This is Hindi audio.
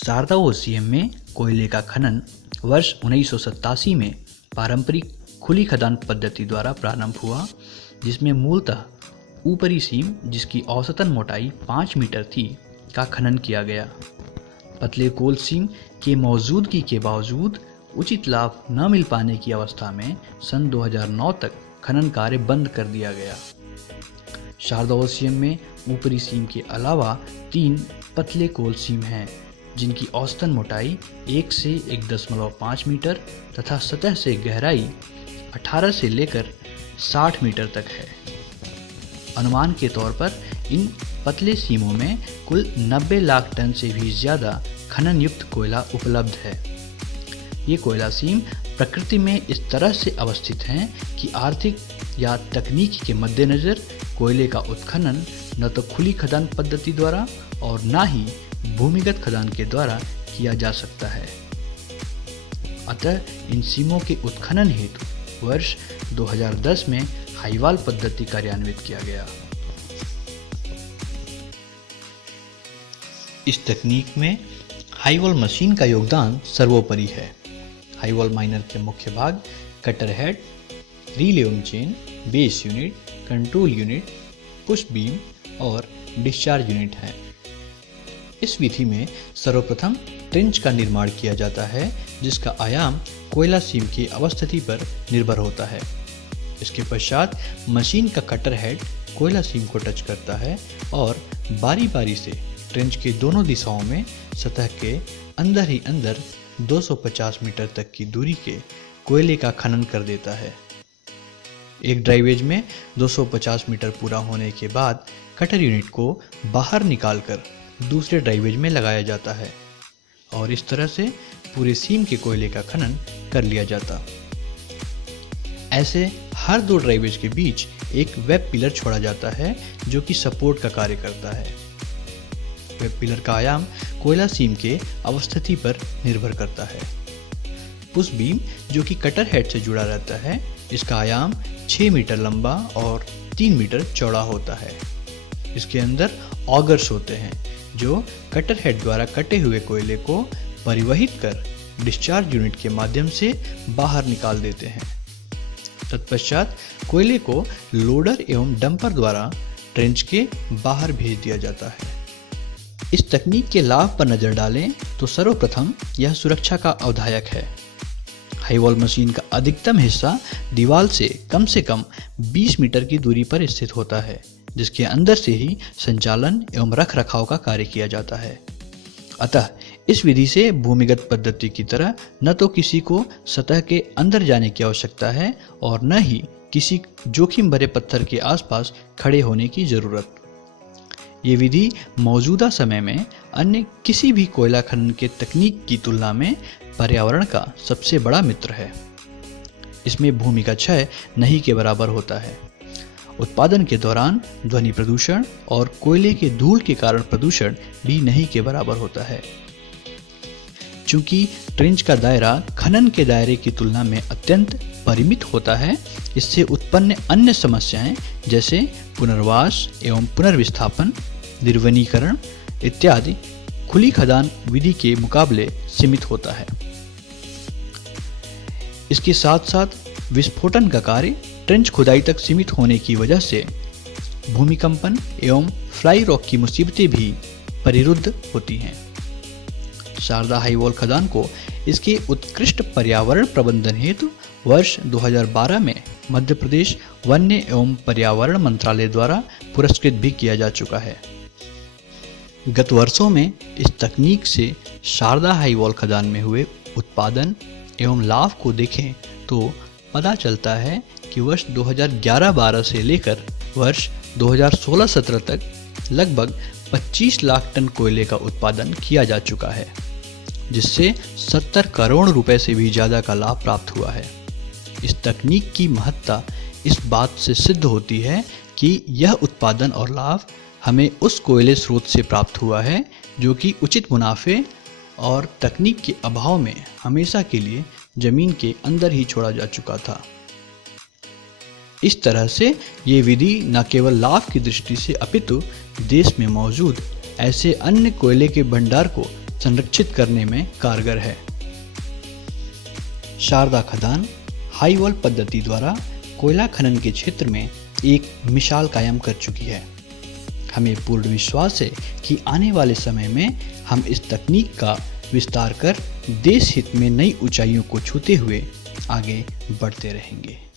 शारदा ओसीएम में कोयले का खनन वर्ष 1987 में पारंपरिक खुली खदान पद्धति द्वारा प्रारंभ हुआ, जिसमें मूलतः ऊपरी सीम, जिसकी औसतन मोटाई 5 मीटर थी, का खनन किया गया। पतले कोल सीम के मौजूदगी के बावजूद उचित लाभ न मिल पाने की अवस्था में सन 2009 तक खनन कार्य बंद कर दिया गया। शारदा ओसीएम में ऊपरी सीम के अलावा 3 पतले कोल सीम हैं, जिनकी औसतन मोटाई 1 से 1.5 मीटर तथा सतह से गहराई 18 से लेकर 60 मीटर तक है। अनुमान के तौर पर इन पतले सीमों में कुल 90 लाख टन से भी ज़्यादा खनन युक्त कोयला उपलब्ध है। ये कोयला सीम प्रकृति में इस तरह से अवस्थित हैं कि आर्थिक या तकनीकी के मद्देनज़र कोयले का उत्खनन न तो खुली खदान पद्धति द्वारा और न ही भूमिगत खदान के द्वारा किया जा सकता है। अतः इन सीमों के उत्खनन हेतु वर्ष 2010 में हाईवाल पद्धति कार्यान्वित किया गया। इस तकनीक में हाईवॉल मशीन का योगदान सर्वोपरि है। हाईवॉल माइनर के मुख्य भाग कटर हेड, रिले एवं chain, base unit, control unit, push beam और डिस्चार्ज यूनिट हैं। इस विधि में सर्वप्रथम ट्रेंच का निर्माण किया जाता है, जिसका आयाम कोयला सीम की अवस्थिति पर निर्भर होता है। इसके पश्चात मशीन का कटर हेड कोयला सीम को टच करता है और बारी बारी से ट्रेंच के दोनों दिशाओं में सतह के अंदर ही अंदर 250 मीटर तक की दूरी के कोयले का खनन कर देता है। एक ड्राइवेज में 250 मीटर पूरा होने के बाद कटर यूनिट को बाहर निकालकर दूसरे ड्राइवेज में लगाया जाता है और इस तरह से पूरे सीम के कोयले का खनन कर लिया जाता। ऐसे हर 2 ड्राइवेज के बीच एक वेब पिलर छोड़ा जाता है, जो कि सपोर्ट का कार्य करता है। वेब पिलर का आयाम कोयला सीम के अवस्थिति पर निर्भर करता है। पुश बीम, जो कि कटर हेड से जुड़ा रहता है, इसका आयाम 6 मीटर लंबा और 3 मीटर चौड़ा होता है। इसके अंदर ऑगर्स होते हैं, जो कटर हेड द्वारा कटे हुए कोयले को परिवहित कर डिस्चार्ज यूनिट के माध्यम से बाहर निकाल देते हैं। तत्पश्चात कोयले को लोडर एवं डंपर द्वारा ट्रेंच के बाहर भेज दिया जाता है। इस तकनीक के लाभ पर नजर डालें तो सर्वप्रथम यह सुरक्षा का अवधायक है। हाईवॉल मशीन का अधिकतम हिस्सा दीवार से कम 20 मीटर की दूरी पर स्थित होता है, जिसके अंदर से ही संचालन एवं रख रखाव का कार्य किया जाता है। अतः इस विधि से भूमिगत पद्धति की तरह न तो किसी को सतह के अंदर जाने की आवश्यकता है और न ही किसी जोखिम भरे पत्थर के आसपास खड़े होने की जरूरत। ये विधि मौजूदा समय में अन्य किसी भी कोयला खनन के तकनीक की तुलना में पर्यावरण का सबसे बड़ा मित्र है। इसमें भूमि का क्षय नहीं के बराबर होता है। उत्पादन के दौरान ध्वनि प्रदूषण और कोयले के धूल के कारण प्रदूषण भी नहीं के बराबर होता है। चूंकि ट्रेंच का दायरा खनन के दायरे की तुलना में अत्यंत परिमित होता है, इससे उत्पन्न अन्य समस्याएं जैसे पुनर्वास एवं पुनर्विस्थापन, निर्वनीकरण इत्यादि खुली खदान विधि के मुकाबले सीमित होता है। इसके साथ साथ विस्फोटन का कार्य ट्रेंच खुदाई तक सीमित होने की वजह से भूमिकंपन एवं फ्लाई रॉक की मुसीबतें भी परिरुद्ध होती हैं। शारदा हाईवॉल खदान को इसके उत्कृष्ट पर्यावरण प्रबंधन हेतु वर्ष 2012 में मध्य प्रदेश वन्य एवं पर्यावरण मंत्रालय द्वारा पुरस्कृत भी किया जा चुका है। गत वर्षों में इस तकनीक से शारदा हाईवॉल खदान में हुए उत्पादन एवं लाभ को देखें तो पता चलता है कि वर्ष 2011-12 से लेकर वर्ष 2016-17 तक लगभग 25 लाख टन कोयले का उत्पादन किया जा चुका है, जिससे 70 करोड़ रुपए से भी ज़्यादा का लाभ प्राप्त हुआ है। इस तकनीक की महत्ता इस बात से सिद्ध होती है कि यह उत्पादन और लाभ हमें उस कोयले स्रोत से प्राप्त हुआ है जो कि उचित मुनाफे और तकनीक के अभाव में हमेशा के लिए जमीन के अंदर ही छोड़ा जा चुका था। इस तरह से ये विधि न केवल लाभ की दृष्टि से अपितु देश में मौजूद ऐसे अन्य कोयले के भंडार को संरक्षित करने में कारगर है। शारदा खदान हाई वॉल पद्धति द्वारा कोयला खनन के क्षेत्र में एक मिसाल कायम कर चुकी है। हमें पूर्ण विश्वास है कि आने वाले समय में हम इस तकनीक का विस्तार कर देश हित में नई ऊंचाइयों को छूते हुए आगे बढ़ते रहेंगे।